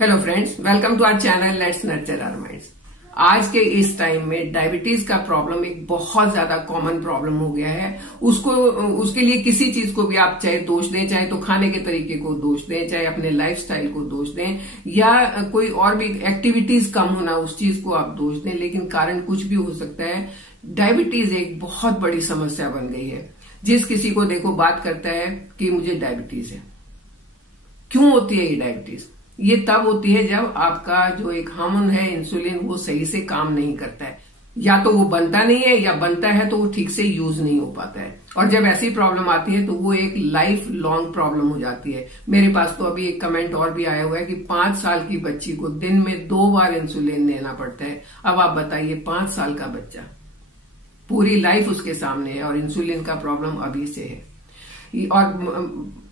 Hello friends, welcome to our channel let's nurture our minds. आज के इस time में डायबिटीज का प्रॉब्लम एक बहुत ज्यादा कॉमन प्रॉब्लम हो गया है। उसके लिए किसी चीज को भी आप चाहे दोष दें, चाहे तो खाने के तरीके को दोष दें, चाहे अपने लाइफस्टाइल को दोष दें, या कोई और भी एक्टिविटीज कम होना उस चीज को आप दोष दें, लेकिन कारण कुछ भी हो सकता है। डायबिटीज एक बहुत बड़ी समस्या बन गई है। जिस किसी को देखो बात करता है कि मुझे डायबिटीज है। क्यों होती है ये डायबिटीज? ये तब होती है जब आपका जो एक हार्मोन है इंसुलिन, वो सही से काम नहीं करता है। या तो वो बनता नहीं है, या बनता है तो वो ठीक से यूज नहीं हो पाता है। और जब ऐसी प्रॉब्लम आती है तो वो एक लाइफ लॉन्ग प्रॉब्लम हो जाती है। मेरे पास तो अभी एक कमेंट और भी आया हुआ है कि 5 साल की बच्ची को दिन में 2 बार इंसुलिन लेना पड़ता है। अब आप बताइए, 5 साल का बच्चा, पूरी लाइफ उसके सामने है और इंसुलिन का प्रॉब्लम अभी से है। और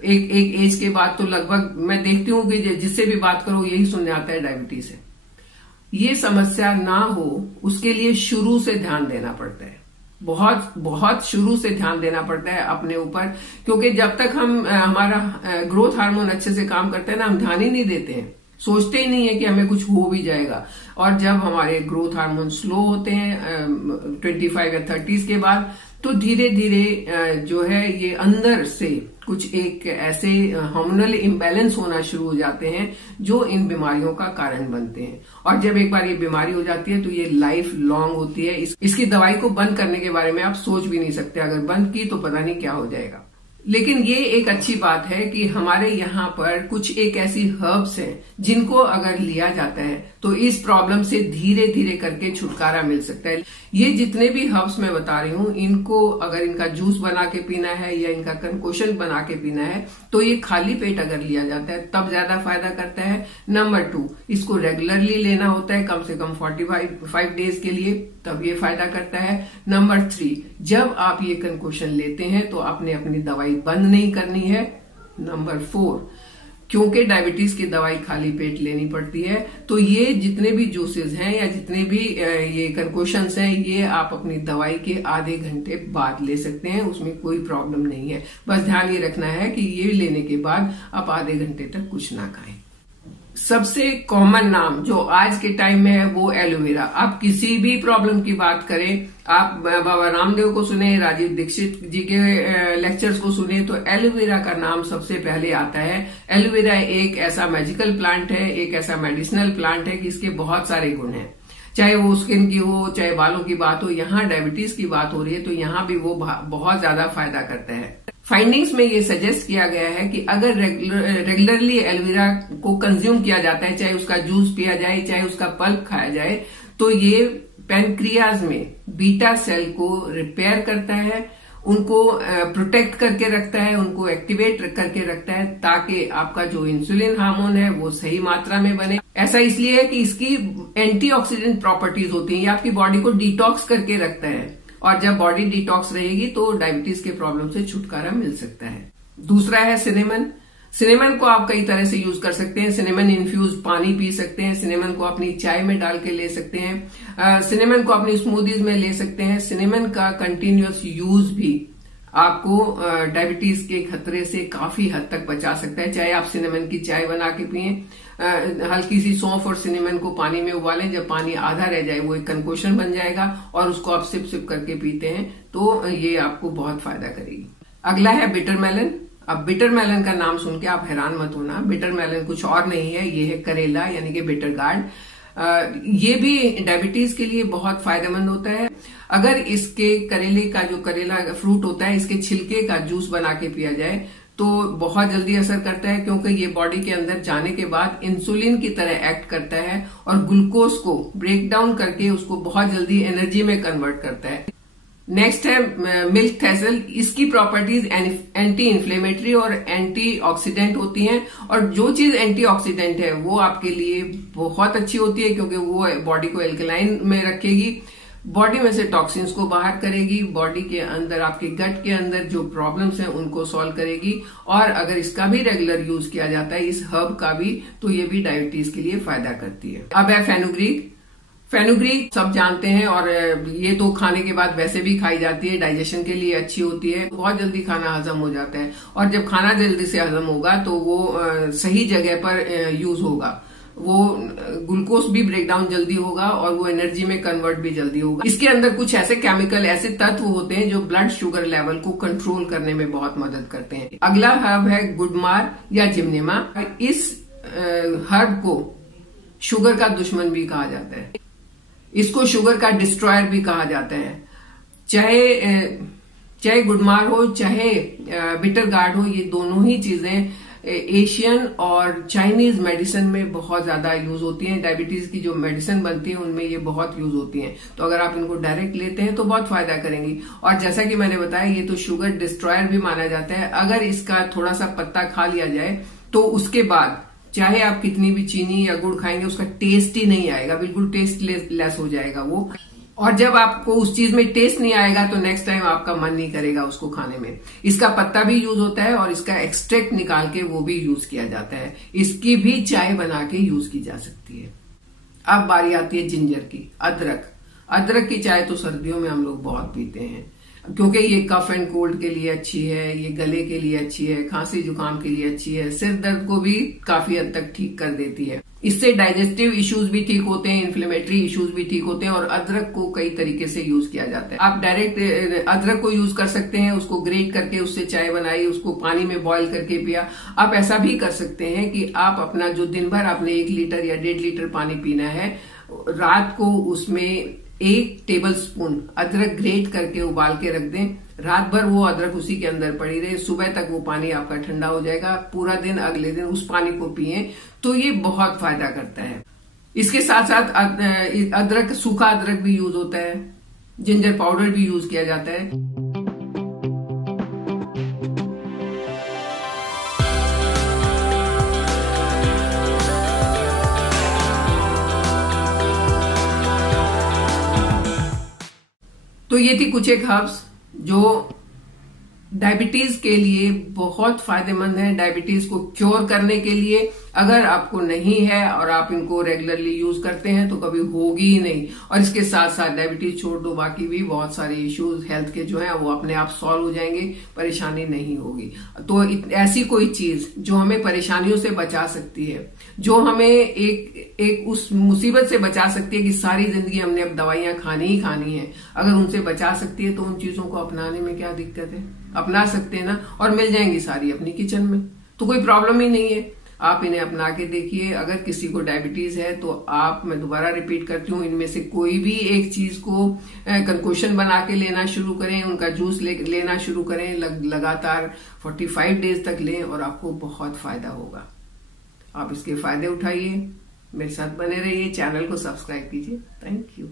एक एज के बाद तो लगभग मैं देखती हूँ कि जिससे भी बात करो यही सुनने आता है डायबिटीज है। ये समस्या ना हो उसके लिए शुरू से ध्यान देना पड़ता है। बहुत बहुत शुरू से ध्यान देना पड़ता है अपने ऊपर, क्योंकि जब तक हमारा ग्रोथ हार्मोन अच्छे से काम करता है ना, हम ध्यान ही नहीं देते हैं, सोचते ही नहीं है कि हमें कुछ हो भी जाएगा। और जब हमारे ग्रोथ हार्मोन स्लो होते हैं 25 या 30 के बाद, तो धीरे धीरे जो है ये अंदर से कुछ एक ऐसे हार्मोनल इम्बैलेंस होना शुरू हो जाते हैं जो इन बीमारियों का कारण बनते हैं। और जब एक बार ये बीमारी हो जाती है तो ये लाइफ लॉन्ग होती है। इसकी दवाई को बंद करने के बारे में आप सोच भी नहीं सकते। अगर बंद की तो पता नहीं क्या हो जाएगा। लेकिन ये एक अच्छी बात है कि हमारे यहाँ पर कुछ एक ऐसी हर्ब्स हैं जिनको अगर लिया जाता है तो इस प्रॉब्लम से धीरे धीरे करके छुटकारा मिल सकता है। ये जितने भी हर्ब्स मैं बता रही हूँ, इनको अगर इनका जूस बना के पीना है या इनका कंकोशन बना के पीना है तो ये खाली पेट अगर लिया जाता है तब ज्यादा फायदा करता है। नंबर 2, इसको रेगुलरली लेना होता है कम से कम 45 डेज के लिए, तब ये फायदा करता है। नंबर 3, जब आप ये कंकोशन लेते हैं तो आपने अपनी दवाई बंद नहीं करनी है। नंबर 4, क्योंकि डायबिटीज की दवाई खाली पेट लेनी पड़ती है, तो ये जितने भी जूसेस हैं या जितने भी ये कंकोशंस हैं, ये आप अपनी दवाई के आधे घंटे बाद ले सकते हैं। उसमें कोई प्रॉब्लम नहीं है। बस ध्यान ये रखना है कि ये लेने के बाद आप आधे घंटे तक कुछ ना खाएं। सबसे कॉमन नाम जो आज के टाइम में है वो एलोवेरा। आप किसी भी प्रॉब्लम की बात करें, आप बाबा रामदेव को सुने, राजीव दीक्षित जी के लेक्चर्स को सुने, तो एलोवेरा का नाम सबसे पहले आता है। एलोवेरा एक ऐसा मैजिकल प्लांट है, एक ऐसा मेडिसिनल प्लांट है कि इसके बहुत सारे गुण हैं। चाहे वो स्किन की हो, चाहे बालों की बात हो, यहाँ डायबिटीज की बात हो रही है तो यहाँ भी वो बहुत ज्यादा फायदा करता है। फाइंडिंग्स में ये सजेस्ट किया गया है कि अगर रेगुलरली एलोवेरा को कंज्यूम किया जाता है, चाहे उसका जूस पिया जाए, चाहे उसका पल्प खाया जाए, तो ये पैनक्रियाज में बीटा सेल को रिपेयर करता है, उनको प्रोटेक्ट करके रखता है, उनको एक्टिवेट करके रखता है, ताकि आपका जो इंसुलिन हार्मोन है वो सही मात्रा में बने। ऐसा इसलिए है कि इसकी एंटीऑक्सीडेंट प्रॉपर्टीज होती हैं। ये आपकी बॉडी को डिटॉक्स करके रखता है, और जब बॉडी डिटॉक्स रहेगी तो डायबिटीज के प्रॉब्लम से छुटकारा मिल सकता है। दूसरा है सिनेमन। सिनेमन को आप कई तरह से यूज कर सकते हैं। सिनेमन इन्फ्यूज पानी पी सकते हैं, सिनेमन को अपनी चाय में डाल के ले सकते हैं, सिनेमन को अपनी स्मूदीज में ले सकते हैं। सिनेमन का कंटिन्यूअस यूज भी आपको डायबिटीज के खतरे से काफी हद तक बचा सकता है। चाहे आप सिनेमन की चाय बना के पिए, हल्की सी सौंफ और सिनेमन को पानी में उबालें, जब पानी आधा रह जाए वो एक कंकोशन बन जाएगा और उसको आप सिप सिप करके पीते हैं तो ये आपको बहुत फायदा करेगी। अगला है बिटर मेलन। अब बिटर मेलन का नाम सुन के आप हैरान मत होना। बिटर मेलन कुछ और नहीं है, ये है करेला, यानी कि बिटर गार्ड। ये भी डायबिटीज के लिए बहुत फायदेमंद होता है। अगर इसके करेले का जो करेला फ्रूट होता है, इसके छिलके का जूस बना के पिया जाए तो बहुत जल्दी असर करता है, क्योंकि ये बॉडी के अंदर जाने के बाद इंसुलिन की तरह एक्ट करता है और ग्लूकोज को ब्रेक डाउन करके उसको बहुत जल्दी एनर्जी में कन्वर्ट करता है। नेक्स्ट है मिल्क थैसल। इसकी प्रॉपर्टीज एंटी इन्फ्लेमेटरी और एंटीऑक्सीडेंट होती हैं, और जो चीज एंटीऑक्सीडेंट है वो आपके लिए बहुत अच्छी होती है, क्योंकि वो बॉडी को एल्कलाइन में रखेगी, बॉडी में से टॉक्सिन्स को बाहर करेगी, बॉडी के अंदर आपके गट के अंदर जो प्रॉब्लम्स हैं उनको सॉल्व करेगी। और अगर इसका भी रेगुलर यूज किया जाता है, इस हर्ब का भी, तो ये भी डायबिटीज के लिए फायदा करती है। अब है फेनुग्रीक। फेनुग्रीक सब जानते हैं, और ये तो खाने के बाद वैसे भी खाई जाती है, डाइजेशन के लिए अच्छी होती है, बहुत जल्दी खाना हजम हो जाता है। और जब खाना जल्दी से हजम होगा तो वो सही जगह पर यूज होगा। वो ग्लूकोज भी ब्रेक डाउन जल्दी होगा और वो एनर्जी में कन्वर्ट भी जल्दी होगा। इसके अंदर कुछ ऐसे केमिकल, ऐसे तत्व होते हैं जो ब्लड शुगर लेवल को कंट्रोल करने में बहुत मदद करते हैं। अगला हर्ब है गुडमार या जिमनेमा। इस हर्ब को शुगर का दुश्मन भी कहा जाता है, इसको शुगर का डिस्ट्रॉयर भी कहा जाता है। चाहे गुडमार हो चाहे बिटर गार्ड हो, ये दोनों ही चीजें एशियन और चाइनीज मेडिसिन में बहुत ज्यादा यूज होती हैं। डायबिटीज की जो मेडिसिन बनती है उनमें ये बहुत यूज होती हैं। तो अगर आप इनको डायरेक्ट लेते हैं तो बहुत फायदा करेंगी। और जैसा कि मैंने बताया, ये तो शुगर डिस्ट्रॉयर भी माना जाता है। अगर इसका थोड़ा सा पत्ता खा लिया जाए तो उसके बाद चाहे आप कितनी भी चीनी या गुड़ खाएंगे, उसका टेस्ट ही नहीं आएगा, बिल्कुल टेस्ट लेस हो जाएगा वो। और जब आपको उस चीज में टेस्ट नहीं आएगा तो नेक्स्ट टाइम आपका मन नहीं करेगा उसको खाने में। इसका पत्ता भी यूज होता है और इसका एक्सट्रैक्ट निकाल के वो भी यूज किया जाता है। इसकी भी चाय बना के यूज की जा सकती है। अब बारी आती है जिंजर की, अदरक। अदरक की चाय तो सर्दियों में हम लोग बहुत पीते हैं क्योंकि ये कफ एंड कोल्ड के लिए अच्छी है, ये गले के लिए अच्छी है, खांसी जुकाम के लिए अच्छी है, सिर दर्द को भी काफी हद तक ठीक कर देती है। इससे डाइजेस्टिव इश्यूज भी ठीक होते हैं, इन्फ्लेमेटरी इश्यूज भी ठीक होते हैं। और अदरक को कई तरीके से यूज किया जाता है। आप डायरेक्ट अदरक को यूज कर सकते हैं, उसको ग्रेट करके उससे चाय बनाई, उसको पानी में बॉईल करके पिया। आप ऐसा भी कर सकते हैं कि आप अपना जो दिन भर आपने 1 लीटर या 1.5 लीटर पानी पीना है, रात को उसमें 1 टेबल स्पून अदरक ग्रेट करके उबाल के रख दें। रात भर वो अदरक उसी के अंदर पड़ी रहे, सुबह तक वो पानी आपका ठंडा हो जाएगा। पूरा दिन अगले दिन उस पानी को पिए तो ये बहुत फायदा करता है। इसके साथ साथ अदरक, सूखा अदरक भी यूज होता है, जिंजर पाउडर भी यूज किया जाता है। तो ये थी कुछ एक हर्ब्स जो डायबिटीज के लिए बहुत फायदेमंद है। डायबिटीज को क्योर करने के लिए अगर आपको नहीं है और आप इनको रेगुलरली यूज करते हैं तो कभी होगी ही नहीं। और इसके साथ साथ डायबिटीज छोड़ दो, बाकी भी बहुत सारे इश्यूज हेल्थ के जो हैं वो अपने आप सॉल्व हो जाएंगे, परेशानी नहीं होगी। तो ऐसी कोई चीज जो हमें परेशानियों से बचा सकती है, जो हमें एक उस मुसीबत से बचा सकती है कि सारी जिंदगी हमने अब दवाइयां खानी ही खानी है, अगर उनसे बचा सकती है तो उन चीजों को अपनाने में क्या दिक्कत है? अपना सकते हैं ना, और मिल जाएंगी सारी अपनी किचन में, तो कोई प्रॉब्लम ही नहीं है। आप इन्हें अपना के देखिए। अगर किसी को डायबिटीज है तो आप, मैं दोबारा रिपीट करती हूँ, इनमें से कोई भी एक चीज को कंकोशन बना के लेना शुरू करें, उनका जूस लेना शुरू करें, लगातार 45 डेज तक लें और आपको बहुत फायदा होगा। आप इसके फायदे उठाइए, मेरे साथ बने रहिए, चैनल को सब्सक्राइब कीजिए। Thank you.